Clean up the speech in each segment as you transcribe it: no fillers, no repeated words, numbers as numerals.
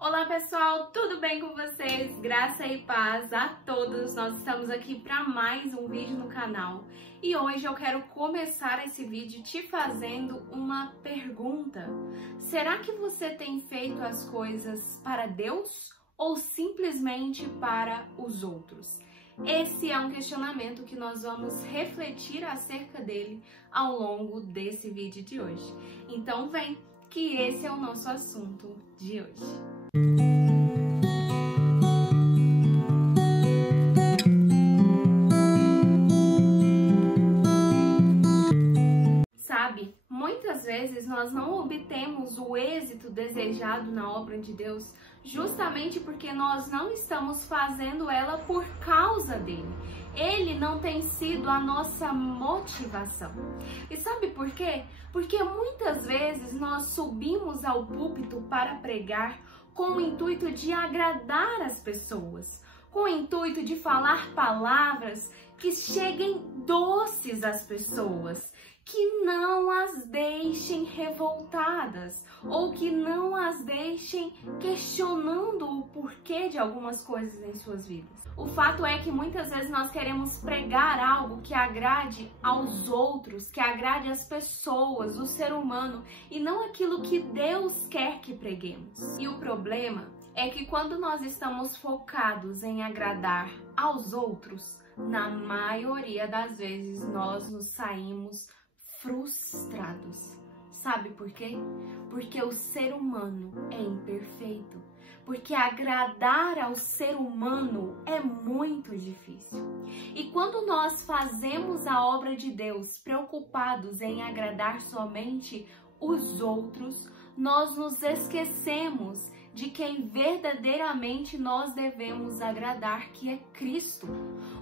Olá pessoal, tudo bem com vocês? Graça e paz a todos. Nós estamos aqui para mais um vídeo no canal e hoje eu quero começar esse vídeo te fazendo uma pergunta. Será que você tem feito as coisas para Deus ou simplesmente para os outros? Esse é um questionamento que nós vamos refletir acerca dele ao longo desse vídeo de hoje. Então vem, que esse é o nosso assunto de hoje. Sabe, muitas vezes nós não obtemos o êxito desejado na obra de Deus justamente porque nós não estamos fazendo ela por causa dele. Ele não tem sido a nossa motivação. E sabe por quê? Porque muitas vezes nós subimos ao púlpito para pregar com o intuito de agradar as pessoas, com o intuito de falar palavras que cheguem doces às pessoas, que não as deixem revoltadas ou que não as deixem questionando o porquê de algumas coisas em suas vidas. O fato é que muitas vezes nós queremos pregar algo que agrade aos outros, que agrade as pessoas, o ser humano, e não aquilo que Deus quer que preguemos. E o problema é que quando nós estamos focados em agradar aos outros, na maioria das vezes nós nos saímos frustrados. Sabe por quê? Porque o ser humano é imperfeito. Porque agradar ao ser humano é muito difícil. E quando nós fazemos a obra de Deus preocupados em agradar somente os outros, nós nos esquecemos de quem verdadeiramente nós devemos agradar, que é Cristo.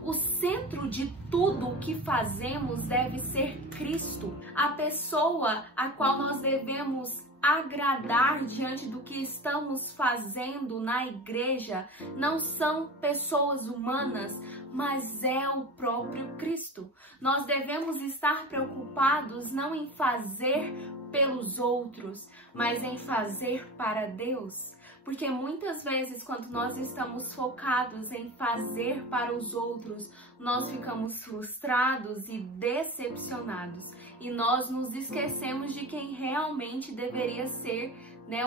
O centro de tudo o que fazemos deve ser Cristo, a pessoa a qual nós devemos agradar diante do que estamos fazendo na igreja. Não são pessoas humanas, mas é o próprio Cristo. Nós devemos estar preocupados não em fazer pelos outros, mas em fazer para Deus. Porque muitas vezes, quando nós estamos focados em fazer para os outros, nós ficamos frustrados e decepcionados. E nós nos esquecemos de quem realmente deveria ser,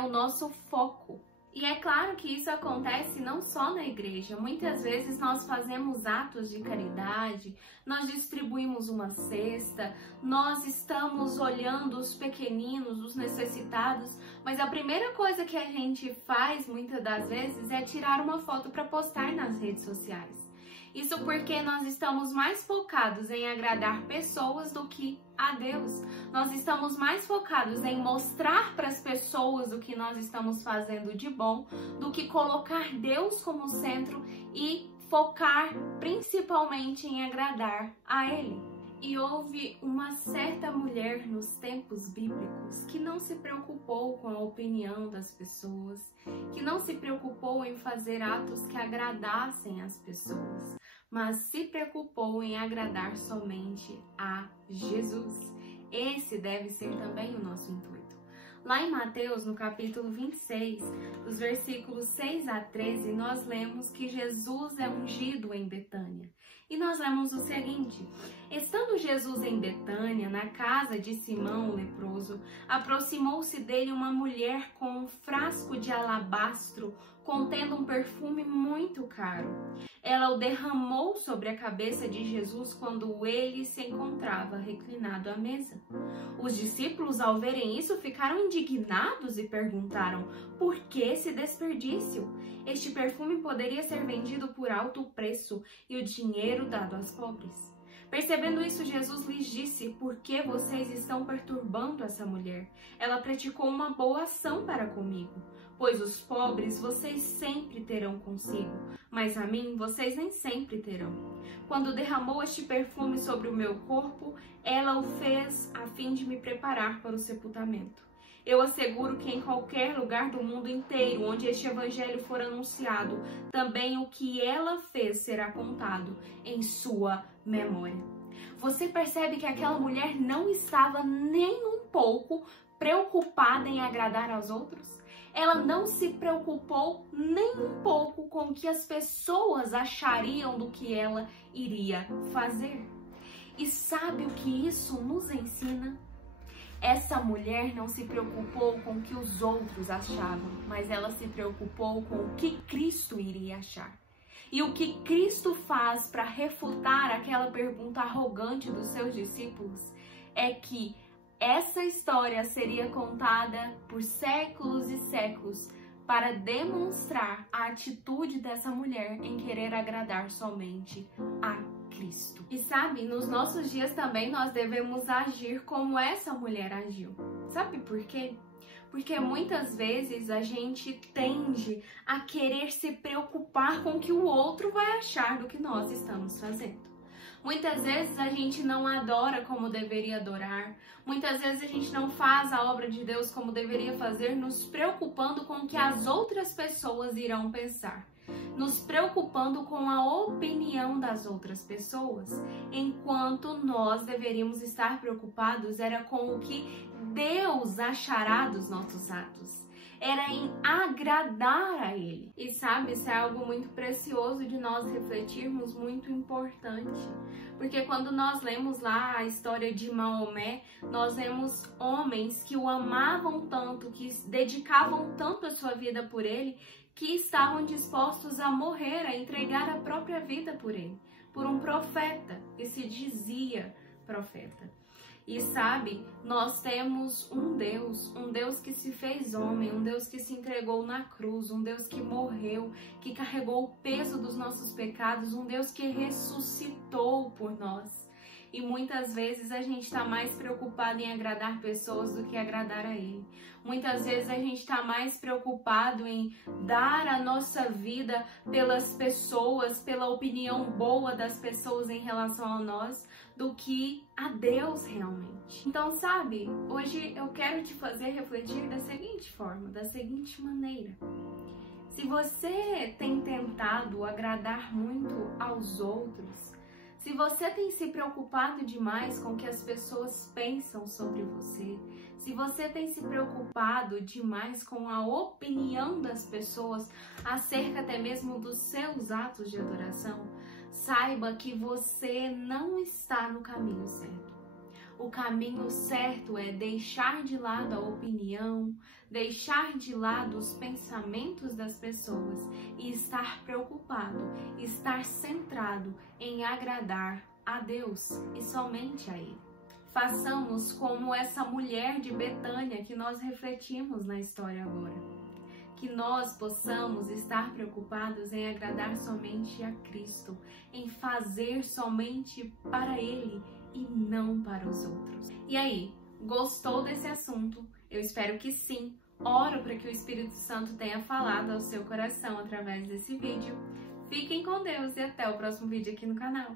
o nosso foco. E é claro que isso acontece não só na igreja. Muitas vezes nós fazemos atos de caridade, nós distribuímos uma cesta, nós estamos olhando os pequeninos, os necessitados, mas a primeira coisa que a gente faz muitas das vezes é tirar uma foto para postar nas redes sociais. Isso porque nós estamos mais focados em agradar pessoas do que a Deus. Nós estamos mais focados em mostrar para as pessoas o que nós estamos fazendo de bom do que colocar Deus como centro e focar principalmente em agradar a Ele. E houve uma certa mulher nos tempos bíblicos que não se preocupou com a opinião das pessoas, que não se preocupou em fazer atos que agradassem as pessoas, mas se preocupou em agradar somente a Jesus. Esse deve ser também o nosso intuito. Lá em Mateus, no capítulo 26, dos versículos 6 a 13, nós lemos que Jesus é ungido em Betânia. E nós lemos o seguinte: estando Jesus em Betânia, na casa de Simão o leproso, aproximou-se dele uma mulher com um frasco de alabastro contendo um perfume muito caro. Ela o derramou sobre a cabeça de Jesus quando ele se encontrava reclinado à mesa. Os discípulos, ao verem isso, ficaram indignados e perguntaram: por que esse desperdício? Este perfume poderia ser vendido por alto preço e o dinheiro dado aos pobres. Percebendo isso, Jesus lhes disse: por que vocês estão perturbando essa mulher? Ela praticou uma boa ação para comigo. Pois os pobres vocês sempre terão consigo, mas a mim vocês nem sempre terão. Quando derramou este perfume sobre o meu corpo, ela o fez a fim de me preparar para o sepultamento. Eu asseguro que em qualquer lugar do mundo inteiro onde este evangelho for anunciado, também o que ela fez será contado em sua memória. Você percebe que aquela mulher não estava nem um pouco preocupada em agradar aos outros? Ela não se preocupou nem um pouco com o que as pessoas achariam do que ela iria fazer. E sabe o que isso nos ensina? Essa mulher não se preocupou com o que os outros achavam, mas ela se preocupou com o que Cristo iria achar. E o que Cristo faz para refutar aquela pergunta arrogante dos seus discípulos é que essa história seria contada por séculos e séculos para demonstrar a atitude dessa mulher em querer agradar somente a Cristo. E sabe, nos nossos dias também nós devemos agir como essa mulher agiu. Sabe por quê? Porque muitas vezes a gente tende a querer se preocupar com o que o outro vai achar do que nós estamos fazendo. Muitas vezes a gente não adora como deveria adorar. Muitas vezes a gente não faz a obra de Deus como deveria fazer, nos preocupando com o que as outras pessoas irão pensar. Nos preocupando com a opinião das outras pessoas, enquanto nós deveríamos estar preocupados era com o que Deus achará dos nossos atos. Era em agradar a Ele. E sabe, isso é algo muito precioso de nós refletirmos, muito importante. Porque quando nós lemos lá a história de Maomé, nós vemos homens que o amavam tanto, que dedicavam tanto a sua vida por Ele, que estavam dispostos a morrer, a entregar a própria vida por Ele, por um profeta que se dizia profeta. E sabe, nós temos um Deus que se fez homem, um Deus que se entregou na cruz, um Deus que morreu, que carregou o peso dos nossos pecados, um Deus que ressuscitou por nós. E muitas vezes a gente está mais preocupado em agradar pessoas do que agradar a Ele. Muitas vezes a gente está mais preocupado em dar a nossa vida pelas pessoas, pela opinião boa das pessoas em relação a nós, do que a Deus realmente. Então, sabe, hoje eu quero te fazer refletir da seguinte forma, da seguinte maneira. Se você tem tentado agradar muito aos outros, se você tem se preocupado demais com o que as pessoas pensam sobre você, se você tem se preocupado demais com a opinião das pessoas acerca até mesmo dos seus atos de adoração, saiba que você não está no caminho certo. O caminho certo é deixar de lado a opinião, deixar de lado os pensamentos das pessoas e estar preocupado, estar centrado em agradar a Deus e somente a Ele. Façamos como essa mulher de Betânia que nós refletimos na história agora. Que nós possamos estar preocupados em agradar somente a Cristo, em fazer somente para Ele e não para os outros. E aí, gostou desse assunto? Eu espero que sim. Oro para que o Espírito Santo tenha falado ao seu coração através desse vídeo. Fiquem com Deus e até o próximo vídeo aqui no canal.